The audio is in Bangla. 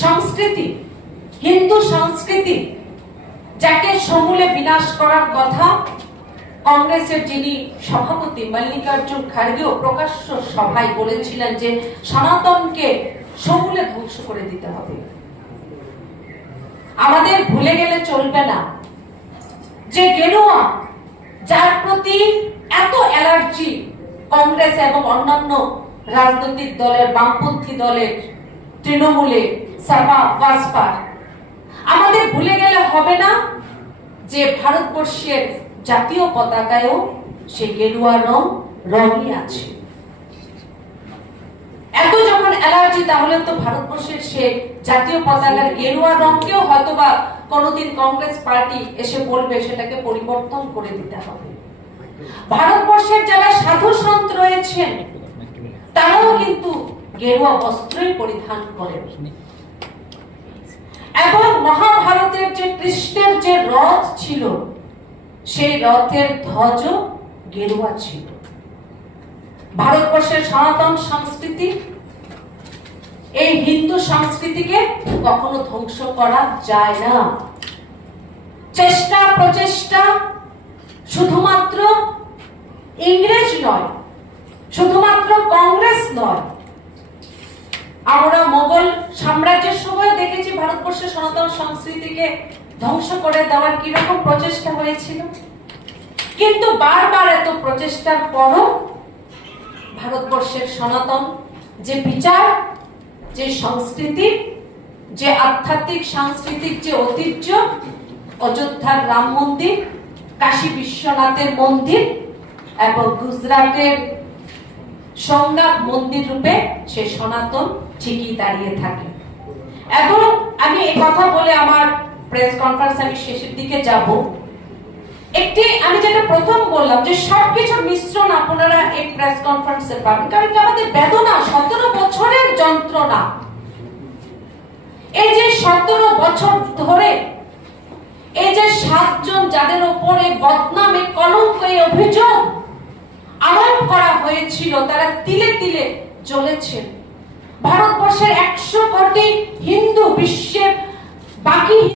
সংস্কৃতি, হিন্দু সংস্কৃতি যাকে সমূলে বিনাশ করার কথা কংগ্রেসের যিনি সভাপতি মল্লিকার্জুন খাড়গেও প্রকাশ্য সভায় বলেছিলেন যে সনাতনকে সমূলে ধ্বংস করে দিতে হবে। আমাদের ভুলে গেলে চলবে না যে গেরুয়া, যার প্রতি এত অ্যালার্জি কংগ্রেস এবং অন্যান্য রাজনৈতিক দলের, বামপন্থী দলের, তৃণমূলে, সাপা, বাসপার, আমাদের ভুলে গেলে হবে না যে ভারতবর্ষের জাতীয় পতাকায়ও সেই গেরুয়া রঙই আছে। এত যখন অ্যালার্জি, তাহলে তো ভারতবর্ষের সে জাতীয় পতাকার গেরুয়া রঙকেও হয়তোবা কোনদিন কংগ্রেস পার্টি এসে বলবে সেটাকে পরিবর্তন করে দিতে হবে। ভারতবর্ষের যারা সাধু সন্ত রয়েছেন তারাও কিন্তু গেরুয়া বস্ত্রই পরিধান করেন এবং মহাভারতের যে কৃষ্ণের যে রথ ছিল সেই রথের ধ্বজও গেরুয়া ছিল। ভারতবর্ষের সনাতন সংস্কৃতি, এই হিন্দু সংস্কৃতিকে কখনো ধ্বংস করা যায় না। চেষ্টা প্রচেষ্টা শুধুমাত্র ইংরেজ নয়, শুধুমাত্র কংগ্রেস নয়, আমরা মোগল সাম্রাজ্যের সময় দেখেছি ভারতবর্ষের সনাতন সংস্কৃতিকে ধ্বংস করে দেওয়ার কিরকম প্রচেষ্টা হয়েছিল। কিন্তু বারবার এত প্রচেষ্টার পরও ভারতবর্ষের সনাতন যে বিচার, যে সংস্কৃতি, যে আধ্যাত্মিক সাংস্কৃতিক যে ঐতিহ্য, অযোধ্যার রাম মন্দির, কাশী বিশ্বনাথের মন্দির এবং গুজরাটের সোমনাথ মন্দির রূপে সে সনাতন ঠিকই দাঁড়িয়ে থাকে। এবং আমি এই কথা বলে আমার প্রেস কনফারেন্স আমি শেষের দিকে যাব। আমি যেটা প্রথম বললাম যে সবকিছু মিশ্রণ আপনারা এই প্রেস কনফারেন্সে পাবেন, কারণ আমাদের বেদনা, 17 বছরের যন্ত্রণা, এই যে 17 বছর ধরে এই যে 7 জন যাদের উপরে বদনামে, কলঙ্ক, অভিযোগ আরোপ করা হয়েছিল, তারা তিলে তিলে জ্বলেছেন। ভারতবর্ষের 100 কোটি হিন্দু, বিশ্বের বাকি